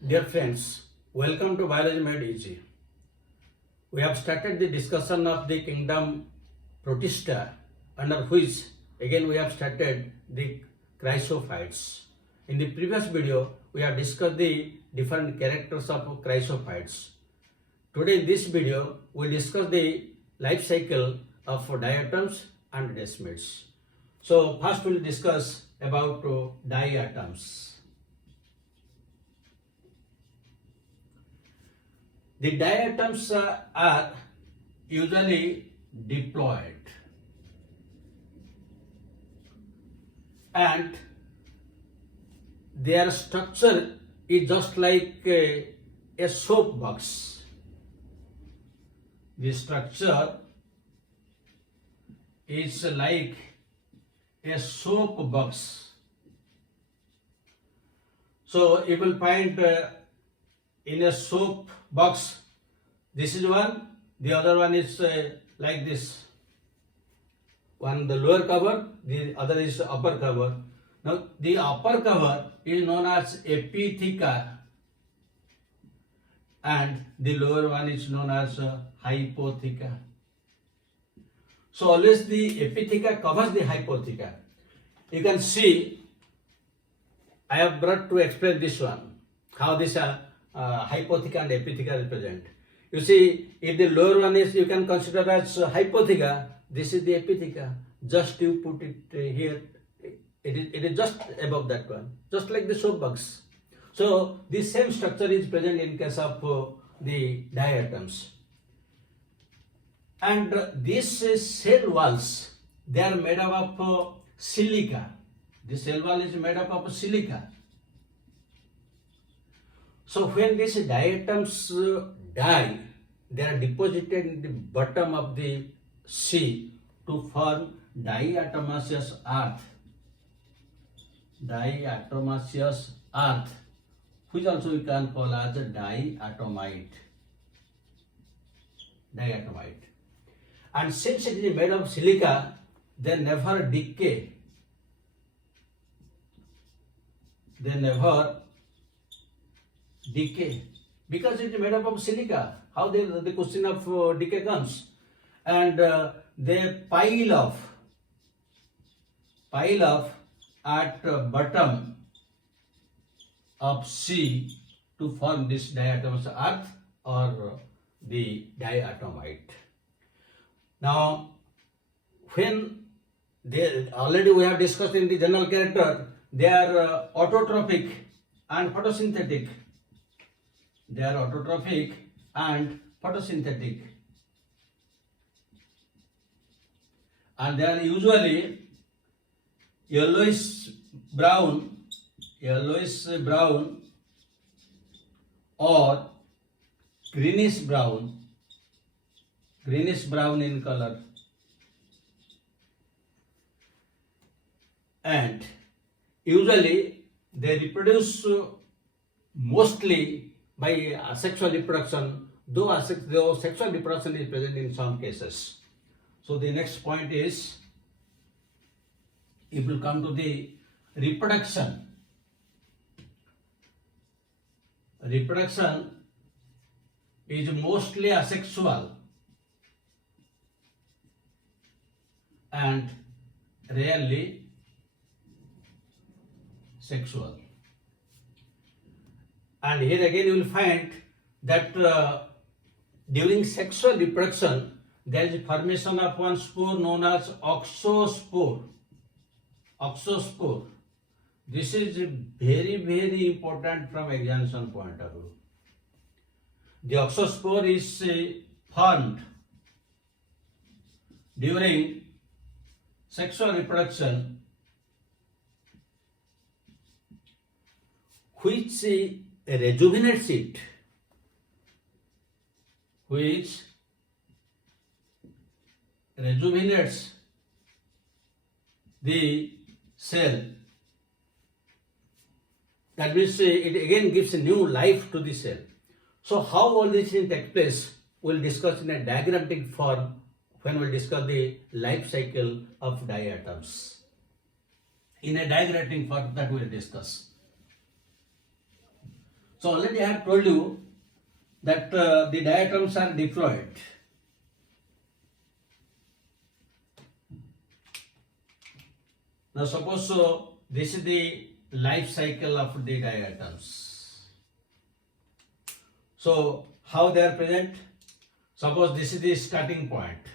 Dear friends, welcome to Biology Made Easy. We have started the discussion of the kingdom Protista, under which again we have started the chrysophytes. In the previous video, we have discussed the different characters of chrysophytes. Today in this video, we will discuss the life cycle of diatoms and desmids. So first we will discuss about diatoms. The diatoms are usually diploid and their structure is just like a soap box. The structure is like a soap box. So you will find in a soap box, this is one, the other one is like this. One the lower cover, the other is the upper cover. Now the upper cover is known as epitheca and the lower one is known as hypotheca. So always the epitheca covers the hypotheca. You can see I have brought to explain this one, how this hypotheca and epitheca represent. You see, if the lower one is, you can consider as hypotheca, this is the epitheca. Just you put it here, it is just above that one, just like the soap box. So the same structure is present in case of the diatoms. And these cell walls, they are made up of silica. The cell wall is made up of silica. So when these diatoms die, they are deposited in the bottom of the sea to form diatomaceous earth. Diatomaceous earth, which also we can call as a diatomite. Diatomite. And since it is made of silica, they never decay. They never decay because it is made up of silica. How the question of decay comes? And they pile up at bottom of sea to form this diatomaceous earth or the diatomite. Now, when they already we have discussed in the general character, they are autotrophic and photosynthetic. They are autotrophic and photosynthetic. And they are usually yellowish brown or greenish brown in color. And usually they reproduce mostly by asexual reproduction, though sexual reproduction is present in some cases. So the next point is, it will come to the reproduction. Reproduction is mostly asexual and rarely sexual. And here again you will find that during sexual reproduction, there is formation of one spore known as auxospore. Auxospore. This is very, very important from examination point of view. The auxospore is formed during sexual reproduction, which rejuvenates it, which rejuvenates the cell. That means it again gives a new life to the cell. So how all these things take place, we'll discuss in a diagrammatic form when we'll discuss the life cycle of diatoms. In a diagrammatic form that we'll discuss. So already I have told you that the diatoms are diploid. Now suppose this is the life cycle of the diatoms. So how they are present? Suppose this is the starting point.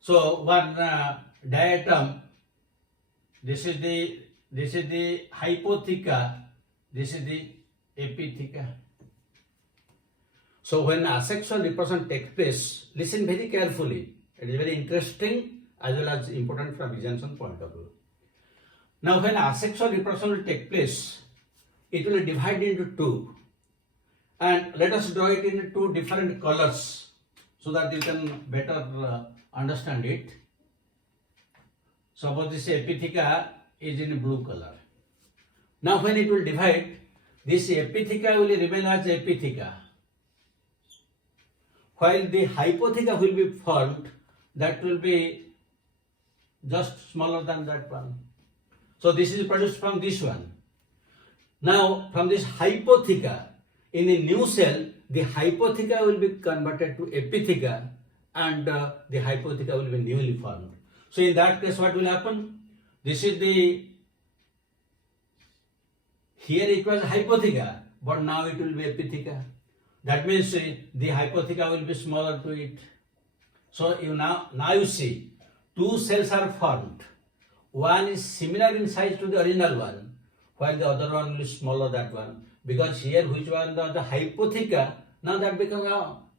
So one diatom, this is the hypotheca, this is the epitheca. So when asexual reproduction takes place, listen very carefully. It is very interesting as well as important from examination point of view. Now when asexual reproduction will take place, it will divide into two. And let us draw it in two different colors so that you can better understand it. Suppose this epitheca is in blue color. Now when it will divide, this epitheca will remain as epitheca, while the hypotheca will be formed that will be just smaller than that one. So this is produced from this one. Now from this hypotheca, in a new cell, the hypotheca will be converted to epitheca and the hypotheca will be newly formed. So in that case what will happen? This is the, here it was hypotheca, but now it will be epitheca. That means the hypotheca will be smaller to it. So now you see, two cells are formed. One is similar in size to the original one, while the other one will be smaller than that one. Because here which one the hypotheca, now that becomes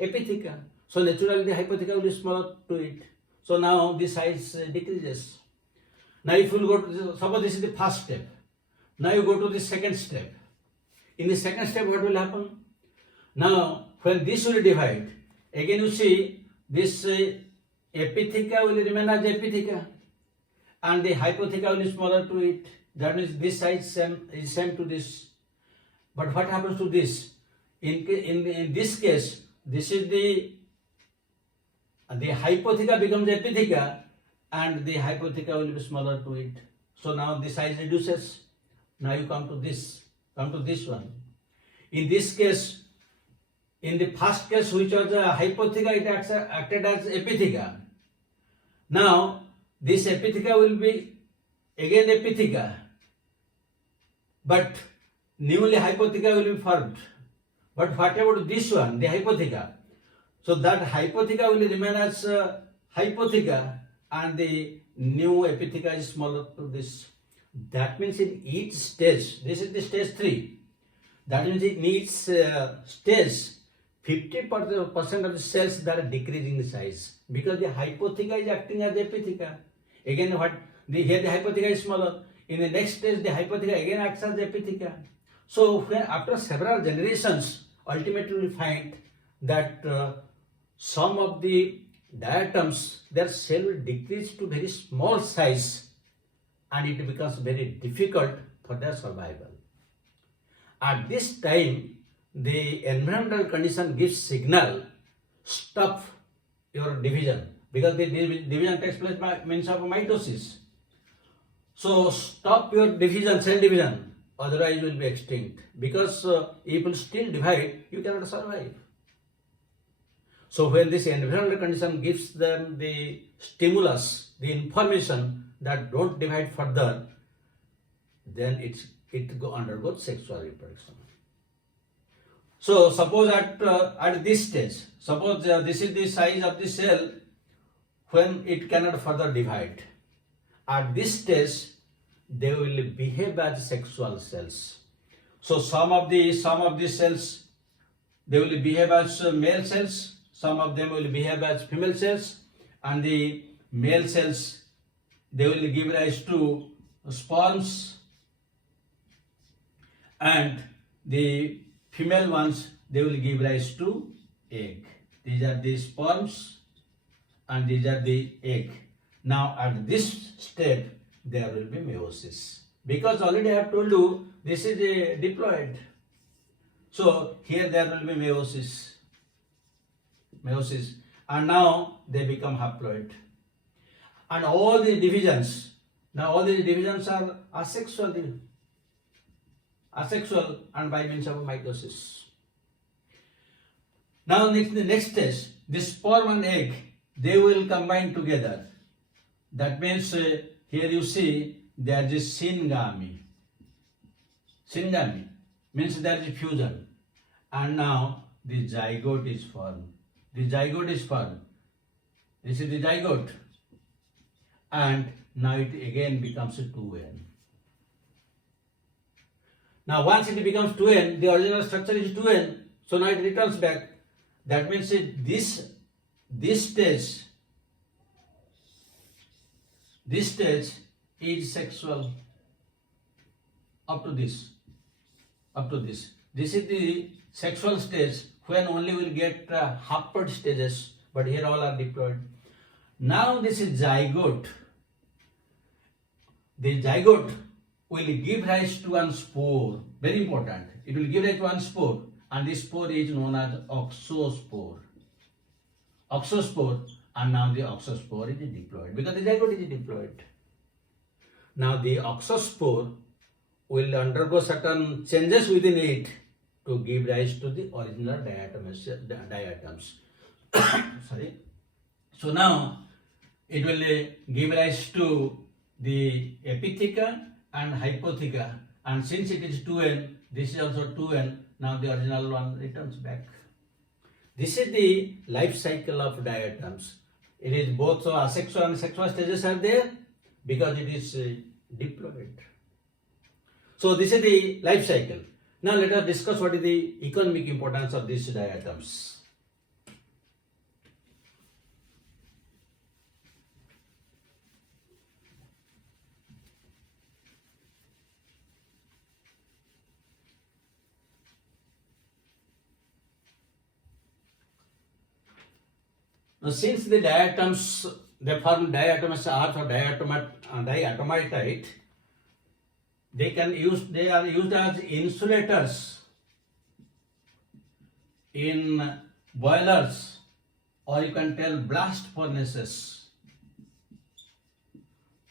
epitheca. So naturally the hypotheca will be smaller to it. So now the size decreases. Now if you go to, suppose this is the first step. Now you go to the second step. In the second step what will happen? Now when this will divide, again you see this epitheca will remain as epitheca and the hypotheca will be smaller to it. That means this size is same to this. But what happens to this? In this case, this is the hypotheca becomes epitheca and the hypotheca will be smaller to it. So now the size reduces. Now you come to this one. In this case, in the first case which was a hypotheca, it acted as epitheca. Now this epitheca will be again epitheca, but newly hypotheca will be formed. But what about this one, the hypotheca? So that hypotheca will remain as hypotheca and the new epitheca is smaller to this. That means in each stage, this is the stage 3. That means in each stage, 50% of the cells that are decreasing in size because the hypotheca is acting as the epitheca. Again, here the hypotheca is smaller. In the next stage, the hypotheca again acts as the epitheca. So when after several generations, ultimately we find that some of the diatoms, their cell will decrease to very small size and it becomes very difficult for their survival. At this time, the environmental condition gives signal, stop your division, because the division takes place by means of mitosis. So stop your division, cell division, otherwise you will be extinct, because if you still divide, you cannot survive. So when this environmental condition gives them the stimulus, the information that don't divide further, then it undergoes sexual reproduction. So suppose at this stage, suppose this is the size of the cell when it cannot further divide. At this stage, they will behave as sexual cells. So some of the cells, they will behave as male cells, some of them will behave as female cells, and the male cells, they will give rise to sperms, and the female ones, they will give rise to egg. These are the sperms and these are the egg. Now at this step, there will be meiosis. Because already I have told you, this is a diploid. So here there will be meiosis. And now they become haploid. And all the divisions, now all these divisions are asexual. asexual and by means of mitosis. Now the next stage, the sperm and egg, they will combine together. That means here you see there is syngamy. Syngamy means there is fusion. And now the zygote is formed. The zygote is formed. This is the zygote. And now it again becomes a 2N. Now once it becomes 2N, the original structure is 2N. So now it returns back. That means this stage is sexual up to this. This is the sexual stage when only will get haploid stages, but here all are diploid. Now this is zygote. The zygote will give rise to one spore. Very important. It will give rise to one spore, and this spore is known as auxospore. Auxospore, and now the auxospore is diploid because the zygote is diploid. Now the auxospore will undergo certain changes within it to give rise to the original diatoms. Sorry. So now it will give rise to the epitheca and hypotheca, and since it is 2N, this is also 2N, now the original one returns back. This is the life cycle of diatoms. It is both asexual and sexual stages are there because it is diploid. So this is the life cycle. Now let us discuss what is the economic importance of these diatoms. Now, since the diatoms, they form diatomaceous or diatomite, they are used as insulators in boilers, or you can tell blast furnaces.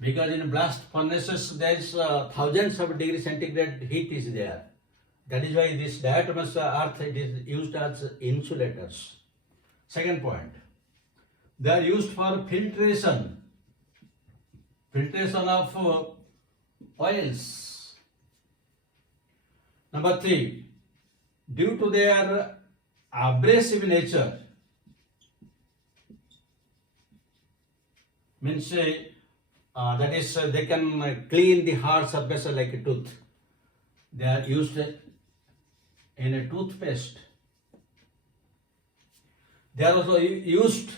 Because in blast furnaces there is thousands of degrees centigrade heat is there. That is why this diatomaceous earth is used as insulators. Second point. They are used for filtration of oils. Number 3, due to their abrasive nature, means that is they can clean the hard surface like a tooth. They are used in a toothpaste. They are also used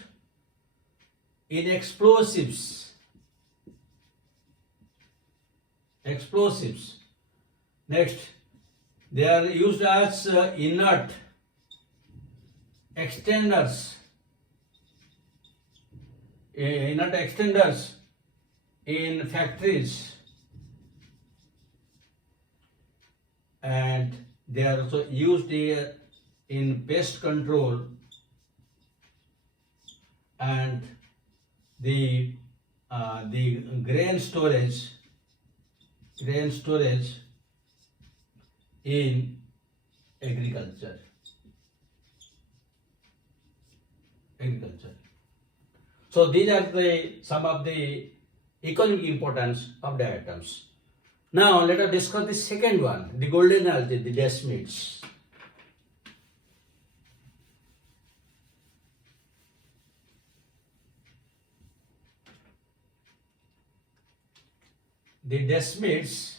in explosives. Next, they are used as inert extenders. In factories, and they are also used in pest control and the grain storage in agriculture. So these are some of the economic importance of diatoms. Now let us discuss the second one, the goldenalgae, the desmids. The desmids,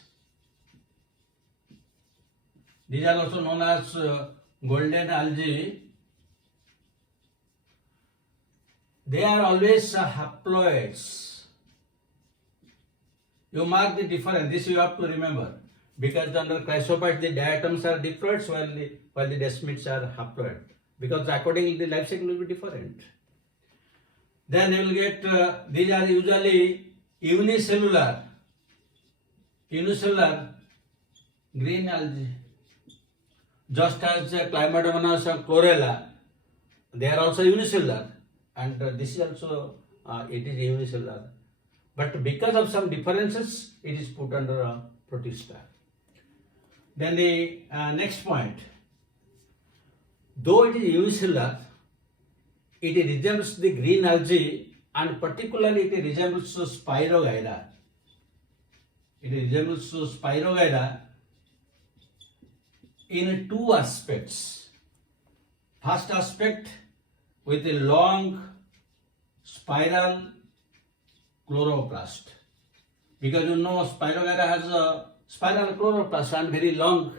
these are also known as golden algae. They are always haploids. You mark the difference. This you have to remember, because under chrysophytes the diatoms are diploids while the desmids are haploid. Because accordingly the life cycle will be different. Then you will get these are usually unicellular green algae. Just as Chlamydomonas and chlorella, they are also unicellular, and this is also it is unicellular. But because of some differences, it is put under Protista. Then the next point, though it is unicellular, it resembles the green algae and particularly it resembles Spirogyra. It resembles Spirogyra in two aspects. First aspect, with a long spiral chloroplast, because you know Spirogyra has a spiral chloroplast and very long.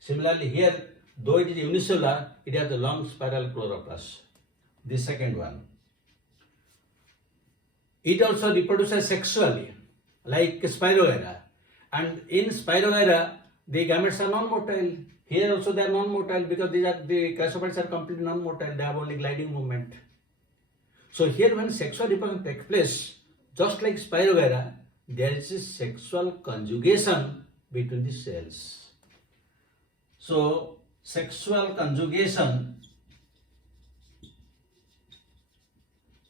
Similarly here, though it is unicellular, it has a long spiral chloroplast. The second one, it also reproduces sexually like Spirogyra, and in Spirogyra the gametes are non-motile. Here also they are non-motile because the chrysophytes are completely non-motile, they have only gliding movement. So here when sexual reproduction takes place, just like Spirogyra, there is a sexual conjugation between the cells. So sexual conjugation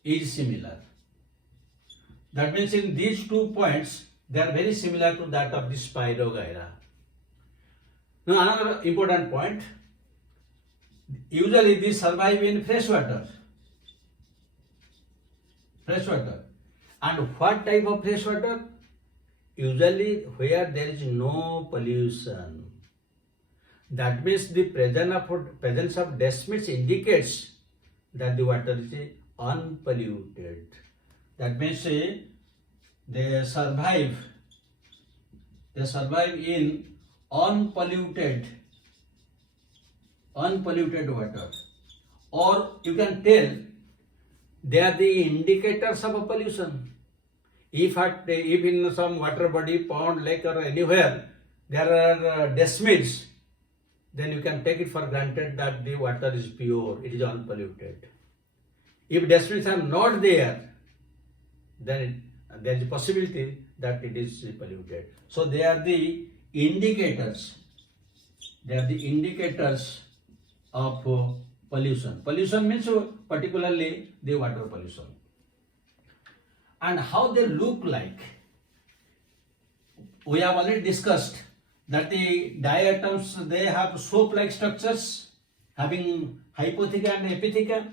is similar. That means in these 2 points, they are very similar to that of the Spirogyra. Now another important point, usually these survive in fresh water. And what type of fresh water? Usually where there is no pollution. That means the presence of DESMIDS indicates that the water is unpolluted. That means they survive in unpolluted water, or you can tell they are the indicators of a pollution. If in some water body, pond, lake or anywhere there are DESMIDS, then you can take it for granted that the water is pure, it is unpolluted. If DESMIDS are not there, then there is a possibility that it is polluted. So they are the indicators. They are the indicators of pollution. Pollution means particularly the water pollution. And how they look like, we have already discussed that the diatoms, they have soap-like structures having hypotheca and epitheca.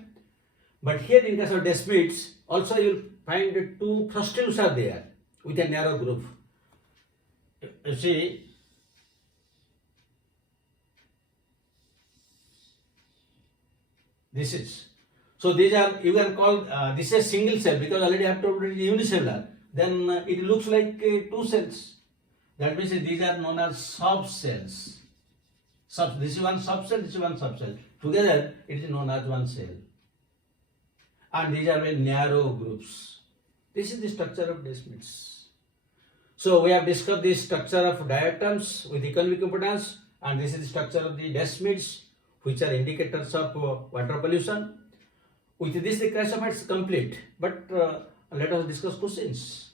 But here in case of DESMIDS, also you will find 2 frustratives are there with a narrow groove. You see, this is. So these are, you can call, this is single cell because already I have told it is unicellular. Then it looks like 2 cells. That means these are known as subcells. This is one subcell, this is one subcell. Together it is known as one cell. And these are very narrow groups. This is the structure of DESMIDS. So we have discussed the structure of diatoms with economic importance, and this is the structure of the DESMIDS, which are indicators of water pollution. With this the chrysophytes is complete, but let us discuss questions.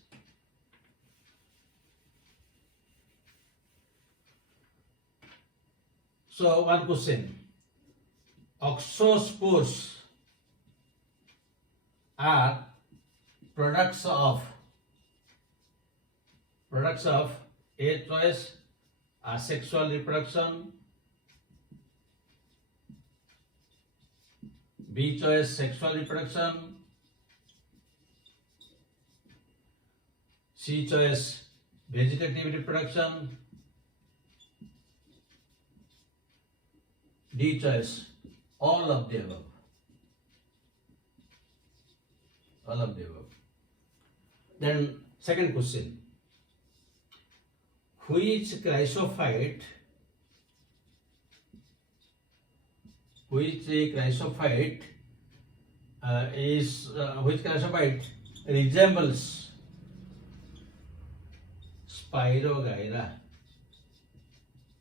So one question, auxospores are products of A choice, asexual reproduction, B choice, sexual reproduction, C choice, vegetative reproduction, D choice, all of the above. All of the above. Then second question, which chrysophyte resembles Spirogyra?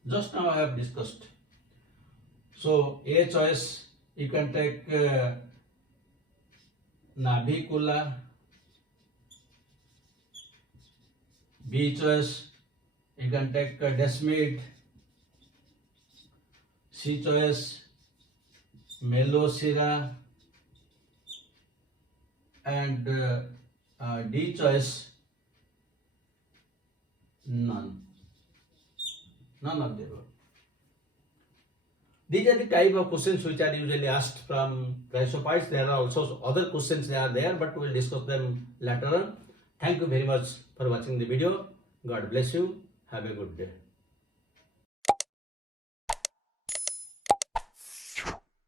Just now I have discussed. So A choice, you can take Navicula. B choice, you can take DESMID. C choice, Melocera. And D choice, none of the above. These are the type of questions which are usually asked from chrysophytes. There are also other questions they are there, but we will discuss them later on. Thank you very much for watching the video. God bless you. Have a good day.